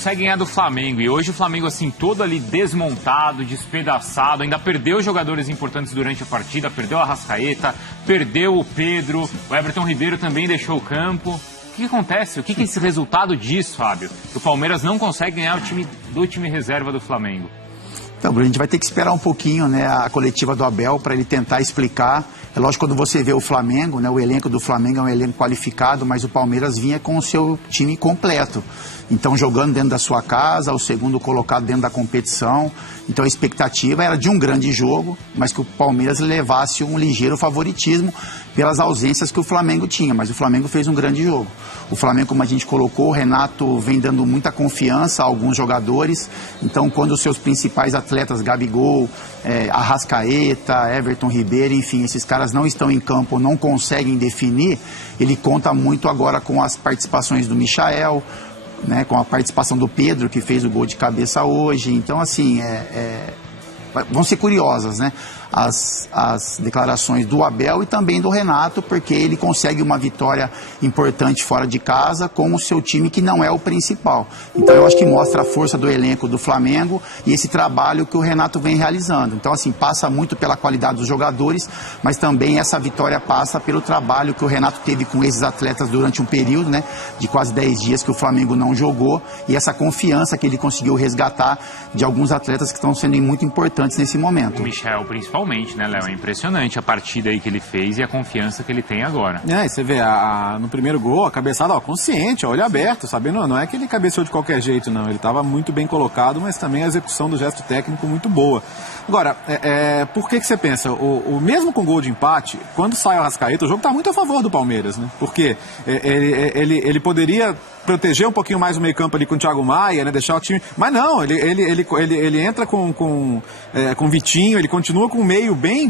consegue ganhar do Flamengo. E hoje o Flamengo, assim, todo ali desmontado, despedaçado, ainda perdeu jogadores importantes durante a partida, perdeu a Arrascaeta, perdeu o Pedro, o Everton Ribeiro também deixou o campo. O que acontece? O que é esse resultado diz, Fábio? Que o Palmeiras não consegue ganhar do time reserva do Flamengo. Então, Bruno, a gente vai ter que esperar um pouquinho, né, a coletiva do Abel para ele tentar explicar. É lógico, quando você vê o Flamengo, né, o elenco do Flamengo é um elenco qualificado, mas o Palmeiras vinha com o seu time completo. Então, jogando dentro da sua casa, o segundo colocado dentro da competição. Então, a expectativa era de um grande jogo, mas que o Palmeiras levasse um ligeiro favoritismo pelas ausências que o Flamengo tinha. Mas o Flamengo fez um grande jogo. O Flamengo, como a gente colocou, o Renato vem dando muita confiança a alguns jogadores. Então, quando os seus principais atletas, Gabigol, Arrascaeta, Everton Ribeiro, enfim, esses caras não estão em campo, não conseguem definir, ele conta muito agora com as participações do Michael, né, com a participação do Pedro, que fez o gol de cabeça hoje. Então, assim, vão ser curiosas, né, as declarações do Abel e também do Renato, porque ele consegue uma vitória importante fora de casa com o seu time que não é o principal. Então eu acho que mostra a força do elenco do Flamengo e esse trabalho que o Renato vem realizando. Então, assim, passa muito pela qualidade dos jogadores, mas também essa vitória passa pelo trabalho que o Renato teve com esses atletas durante um período, né, de quase 10 dias que o Flamengo não jogou, e essa confiança que ele conseguiu resgatar de alguns atletas que estão sendo muito importantes nesse momento. O Michel, principalmente, né, Léo? É impressionante a partida aí que ele fez e a confiança que ele tem agora. E você vê, no primeiro gol, a cabeçada, consciente, olho aberto, sabendo, não é que ele cabeceou de qualquer jeito, não. Ele estava muito bem colocado, mas também a execução do gesto técnico muito boa. Agora, por que você pensa, mesmo com gol de empate, quando sai o Arrascaeta, o jogo está muito a favor do Palmeiras, né? Porque ele poderia proteger um pouquinho mais o meio campo ali com o Thiago Maia, né, deixar o time... Mas não, ele entra com Vitinho, ele continua com o meio bem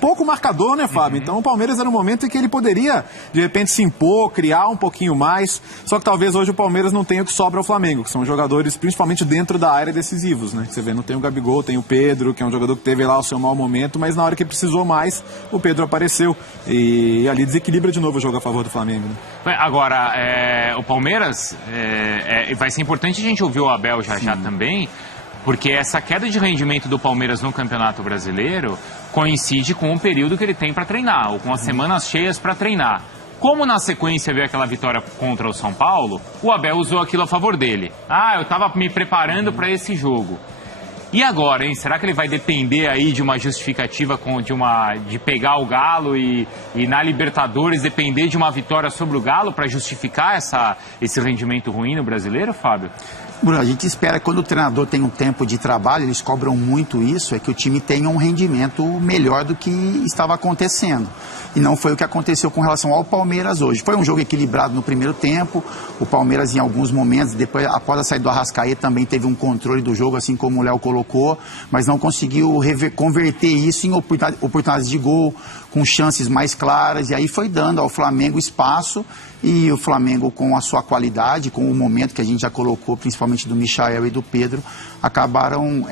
pouco marcador, né, Fábio? Então o Palmeiras era um momento em que ele poderia, de repente, se impor, criar um pouquinho mais, só que talvez hoje o Palmeiras não tenha o que sobra ao Flamengo, que são jogadores, principalmente dentro da área, decisivos, né? Você vê, não tem o Gabigol, tem o Pedro, que é um jogador que teve lá o seu mau momento, mas na hora que precisou mais, o Pedro apareceu e ali desequilibra de novo o jogo a favor do Flamengo, né? Agora, o Palmeiras vai ser importante a gente ouvir o Abel já também, porque essa queda de rendimento do Palmeiras no Campeonato Brasileiro coincide com o período que ele tem para treinar, ou com as semanas cheias para treinar. Como na sequência veio aquela vitória contra o São Paulo, o Abel usou aquilo a favor dele. Eu estava me preparando para esse jogo. E agora, hein? Será que ele vai depender aí de uma justificativa de pegar o Galo e na Libertadores depender de uma vitória sobre o Galo para justificar esse rendimento ruim no Brasileiro, Fábio? Bruno, a gente espera que quando o treinador tem um tempo de trabalho, eles cobram muito isso, é que o time tenha um rendimento melhor do que estava acontecendo. E não foi o que aconteceu com relação ao Palmeiras hoje. Foi um jogo equilibrado no primeiro tempo, o Palmeiras em alguns momentos, depois após a saída do Arrascaeta, também teve um controle do jogo, assim como o Léo colocou, mas não conseguiu converter isso em oportunidades de gol, com chances mais claras, e aí foi dando ao Flamengo espaço, e o Flamengo, com a sua qualidade, com o momento que a gente já colocou, principalmente do Michael e do Pedro, acabaram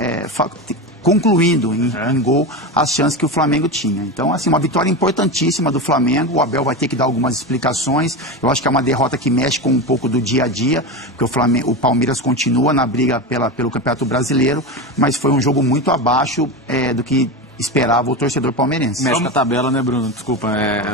concluindo em gol as chances que o Flamengo tinha. Então, assim, uma vitória importantíssima do Flamengo. O Abel vai ter que dar algumas explicações. Eu acho que é uma derrota que mexe com um pouco do dia a dia, porque o Palmeiras continua na briga pelo Campeonato Brasileiro, mas foi um jogo muito abaixo do que esperava o torcedor palmeirense. Mexe na tabela, né, Bruno? Desculpa,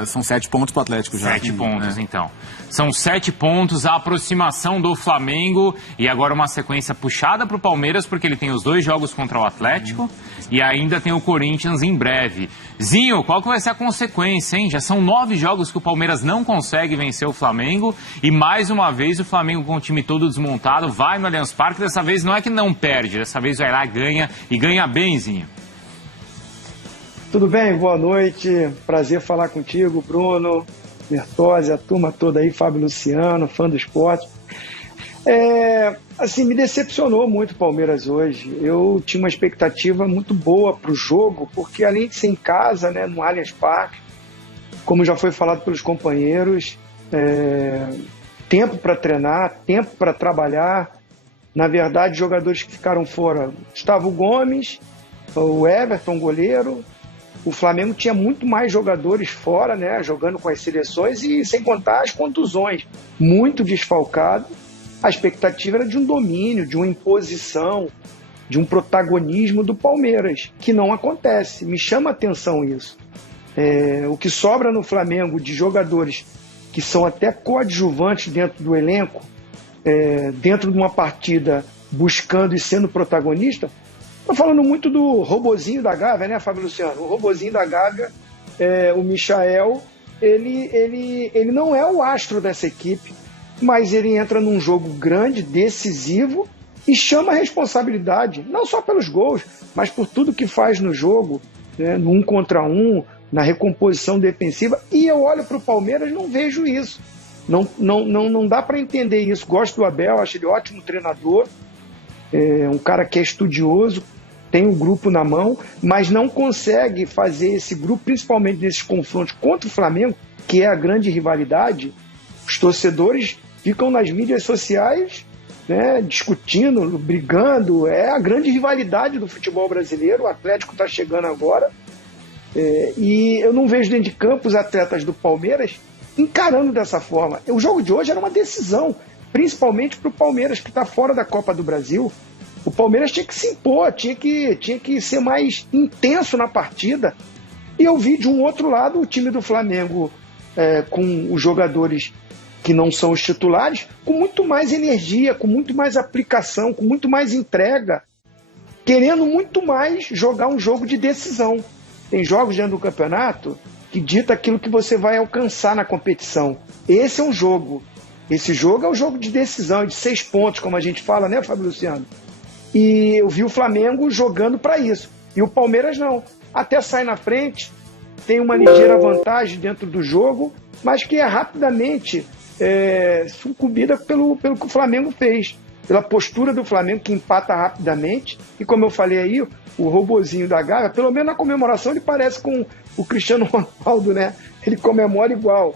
são 7 pontos pro Atlético já. 7 pontos, então. São 7 pontos, a aproximação do Flamengo e agora uma sequência puxada pro Palmeiras, porque ele tem os 2 jogos contra o Atlético e ainda tem o Corinthians em breve. Zinho, qual que vai ser a consequência, hein? Já são 9 jogos que o Palmeiras não consegue vencer o Flamengo e mais uma vez o Flamengo com o time todo desmontado vai no Allianz Parque. Dessa vez não é que não perde, dessa vez vai lá e ganha bem, Zinho. Tudo bem? Boa noite. Prazer falar contigo, Bruno, Bertozzi, a turma toda aí, Fábio Luciano, fã do esporte. Assim, me decepcionou muito o Palmeiras hoje. Eu tinha uma expectativa muito boa para o jogo, porque além de ser em casa, né, no Allianz Parque, como já foi falado pelos companheiros, tempo para treinar, tempo para trabalhar. Na verdade, jogadores que ficaram fora, Gustavo Gomes, o Everton, goleiro. O Flamengo tinha muito mais jogadores fora, né, jogando com as seleções e sem contar as contusões. Muito desfalcado. a expectativa era de um domínio, de uma imposição, de um protagonismo do Palmeiras, que não acontece. Me chama a atenção isso. O que sobra no Flamengo de jogadores que são até coadjuvantes dentro do elenco, dentro de uma partida buscando e sendo protagonista. Estou falando muito do robozinho da Gávea, né, Fábio Luciano? O robozinho da Gávea, o Michael, ele não é o astro dessa equipe, mas ele entra num jogo grande, decisivo, e chama a responsabilidade, não só pelos gols, mas por tudo que faz no jogo, né, no 1 contra 1, na recomposição defensiva. E eu olho para o Palmeiras e não vejo isso. Não dá para entender isso. Gosto do Abel, acho ele ótimo treinador, um cara que é estudioso, tem um grupo na mão, mas não consegue fazer esse grupo, principalmente nesses confrontos contra o Flamengo, que é a grande rivalidade. Os torcedores ficam nas mídias sociais, né, discutindo, brigando. É a grande rivalidade do futebol brasileiro. O Atlético está chegando agora, e eu não vejo dentro de campo os atletas do Palmeiras encarando dessa forma. O jogo de hoje era uma decisão, principalmente para o Palmeiras, que está fora da Copa do Brasil. O Palmeiras tinha que se impor, tinha que ser mais intenso na partida. E eu vi de um outro lado o time do Flamengo, com os jogadores que não são os titulares, com muito mais energia, com muito mais aplicação, com muito mais entrega, querendo muito mais jogar um jogo de decisão. Tem jogos dentro do campeonato que dita aquilo que você vai alcançar na competição. Esse é um jogo. Esse jogo é um jogo de decisão, de 6 pontos, como a gente fala, né, Fábio Luciano? E eu vi o Flamengo jogando para isso. E o Palmeiras não. Até sai na frente, tem uma ligeira vantagem dentro do jogo, mas que é rapidamente sucumbida pelo que o Flamengo fez. Pela postura do Flamengo, que empata rapidamente. E como eu falei aí, o robozinho da Gávea, pelo menos na comemoração ele parece com o Cristiano Ronaldo, né? Ele comemora igual.